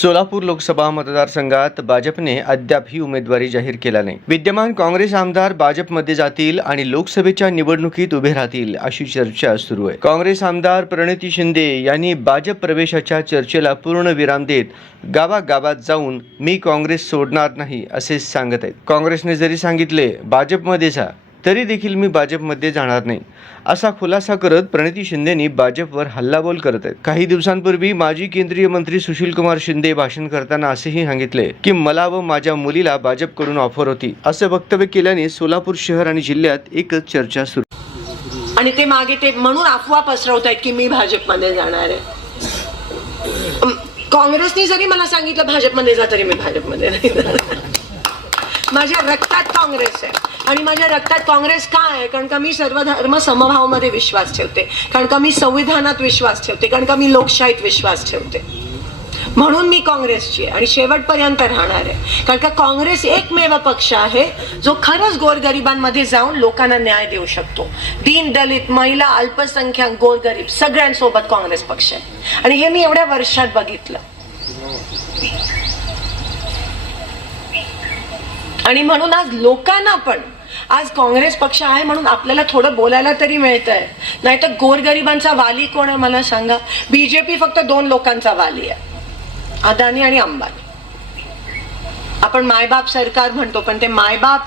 सोलापूर लोकसभा मतदारसंघात भाजपने अद्यापही उमेदवारी जाहीर केला नाही. विद्यमान काँग्रेस आमदार भाजपमध्ये जातील आणि लोकसभेच्या निवडणुकीत उभे राहतील अशी चर्चा सुरू आहे. काँग्रेस आमदार प्रणिती शिंदे यांनी भाजप प्रवेशाच्या चर्चेला पूर्ण विराम देत गावागावात जाऊन मी काँग्रेस सोडणार नाही असे सांगत आहेत. काँग्रेसने जरी सांगितले भाजपमध्ये जा तरी देखील मी भाजपमध्ये जाणार नाही असा खुलासा करत प्रणिती शिंदेंनी भाजपवर हल्लाबोल करत आहेत. काही दिवसांपूर्वी माजी केंद्रीय मंत्री सुशीलकुमार शिंदे भाषण करताना असेही सांगितले की मला व माझ्या मुलीला भाजपकडून ऑफर होती. असे वक्तव्य केल्याने सोलापूर शहर आणि जिल्ह्यात एकच चर्चा सुरू आणि ते मागे ते म्हणून अफवा पसरवतायत की मी भाजपमध्ये जाणार आहे. काँग्रेसने जरी मला सांगितलं भाजपमध्ये जा तरी मी भाजपमध्ये नाही जाणार. माझ्या रक्तात काँग्रेस आहे आणि माझ्या रक्तात काँग्रेस का आहे? कारण का मी सर्व धर्म समभावामध्ये विश्वास ठेवते, कारण का मी संविधानात विश्वास ठेवते, कारण का मी लोकशाहीत विश्वास ठेवते. म्हणून मी काँग्रेसची आहे आणि शेवटपर्यंत राहणार आहे. कारण का काँग्रेस एकमेव पक्ष आहे जो खरंच गोरगरिबांमध्ये जाऊन लोकांना न्याय देऊ शकतो. दीन दलित महिला अल्पसंख्याक गोरगरीब सगळ्यांसोबत काँग्रेस पक्ष आहे आणि हे मी एवढ्या वर्षात बघितलं. आणि म्हणून आज लोकांना पण आज काँग्रेस पक्ष आहे म्हणून आपल्याला थोडं बोलायला तरी मिळतंय. नाहीतर गोरगरिबांचा वाली कोण आहे मला सांगा? बीजेपी फक्त दोन लोकांचा वाली आहे, अदानी आणि अंबानी. आपण मायबाप सरकार म्हणतो पण ते मायबाप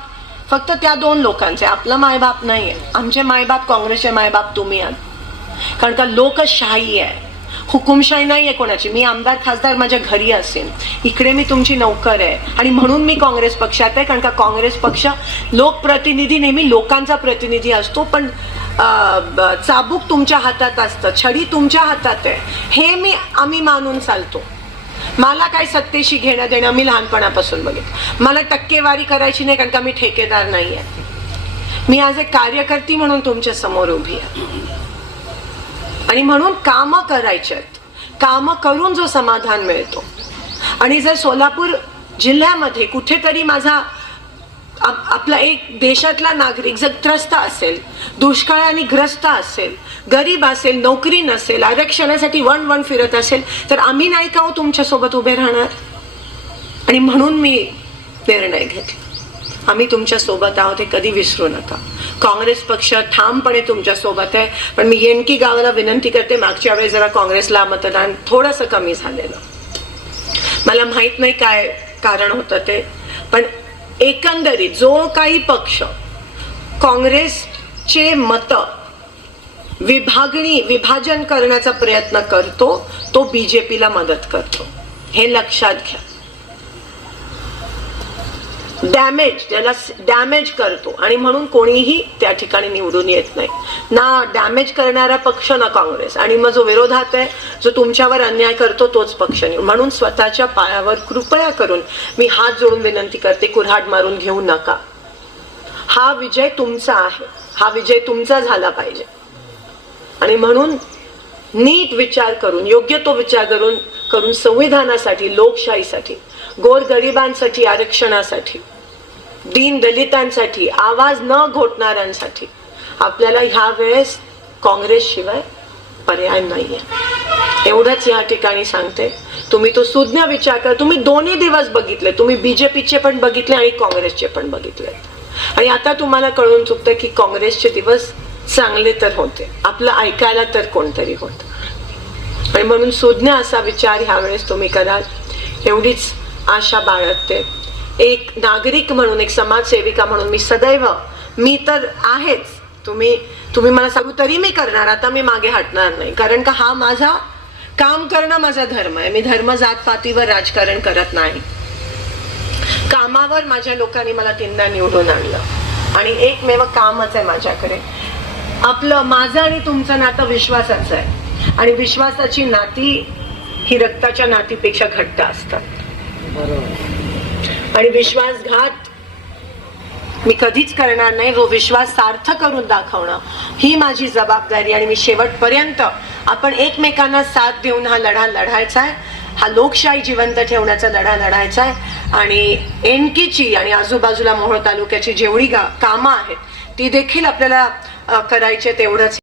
फक्त त्या दोन लोकांचे, आपलं मायबाप नाही आहे. आमचे मायबाप काँग्रेसचे मायबाप तुम्ही आहात. कारण का लोकशाही आहे, हुकुमशाही नाही आहे कोणाची. मी आमदार खासदार माझ्या घरी असेल, इकडे मी तुमची नोकर आहे आणि म्हणून मी काँग्रेस पक्षात आहे. कारण का काँग्रेस पक्ष लोकप्रतिनिधी नेहमी लोकांचा प्रतिनिधी असतो, पण चाबूक तुमच्या हातात असतं, छडी तुमच्या हातात आहे हे आम्ही मानून चालतो. मला काही सत्तेशी घेणं देणं मी लहानपणापासून बघितलं. मला टक्केवारी करायची नाही कारण का मी ठेकेदार नाही आहे. मी आज एक कार्यकर्ती म्हणून तुमच्या समोर उभी आहे आणि म्हणून कामं करायच्यात. कामं करून जो समाधान मिळतो. आणि जर सोलापूर जिल्ह्यामध्ये कुठेतरी माझा आपला एक देशातला नागरिक जर त्रस्त असेल, दुष्काळाने ग्रस्त असेल, गरीब असेल, नोकरी नसेल, आरक्षणासाठी वन फिरत असेल तर आम्ही नाही का हो तुमच्यासोबत उभे राहणार? आणि म्हणून मी निर्णय घेतला. आम्ही तुमच्या सोबत आहोत हे कधी विसरू नका. काँग्रेस पक्ष ठामपणे तुमच्या सोबत आहे. पण मी येणकी गावाला विनंती करते, मागच्या वेळेस जरा काँग्रेसला मतदान थोडंसं कमी झालेलं. मला माहित नाही काय कारण होतं ते, पण एकंदरीत जो काही पक्ष काँग्रेसचे मत विभाजन करण्याचा प्रयत्न करतो तो बीजेपीला मदत करतो, हे लक्षात घ्या. डॅमेज करतो आणि म्हणून कोणीही त्या ठिकाणी निवडून येत नाही. ना डॅमेज करणारा पक्ष ना काँग्रेस. आणि मग जो विरोधात आहे, जो तुमच्यावर अन्याय करतो तोच पक्ष निवड. म्हणून स्वतःच्या पायावर कृपया करून मी हात जोडून विनंती करते, कुऱ्हाड मारून घेऊ नका. हा विजय तुमचा आहे, हा विजय तुमचा झाला पाहिजे. आणि म्हणून नीट विचार करून, योग्य तो विचार करून संविधानासाठी, लोकशाहीसाठी, गोरगरिबांसाठी, आरक्षणासाठी, दीन दलितांसाठी, आवाज न घोटणाऱ्यांसाठी आपल्याला ह्या वेळेस काँग्रेस शिवाय पर्याय नाहीये. एवढंच या ठिकाणी सांगते. तुम्ही तो सुज्ञ विचार करा. तुम्ही दोन्ही दिवस बघितले, तुम्ही बीजेपीचे पण बघितले आणि काँग्रेसचे पण बघितले आणि आता तुम्हाला कळून चुकतं की काँग्रेसचे दिवस चांगले तर होते, आपलं ऐकायला तर कोणतरी होतं. आणि म्हणून सुज्ञ असा विचार ह्या वेळेस तुम्ही कराल एवढीच आशा बाळगते. एक नागरिक म्हणून, एक समाजसेविका म्हणून मी सदैव, मी तर आहेच, तुम्ही मला सांगू तरी मी करणार. आता मी मागे हटणार नाही. कारण का हा माझा काम करणं माझा धर्म आहे. मी धर्म जातपातीवर राजकारण करत नाही. कामावर माझ्या लोकांनी मला 3दा निवडून आणलं आणि एकमेव कामच आहे माझ्याकडे. माझं आणि तुमचं नातं विश्वासाचं आहे आणि विश्वासाची नाती ही रक्ताच्या नातीपेक्षा घट्ट असतात. आणि विश्वासघात मी कधीच करणार नाही. जो विश्वास सार्थ करून दाखवणं ही माझी जबाबदारी. आणि मी शेवटपर्यंत आपण एकमेकांना साथ देऊन हा लढा लढायचा आहे. हा लोकशाही जिवंत ठेवण्याचा लढा लढायचा आहे. आणि एनकीची आणि आजूबाजूला मोहोळ तालुक्याची जेवढी कामं आहेत ती देखील आपल्याला करायचे. तेवढंच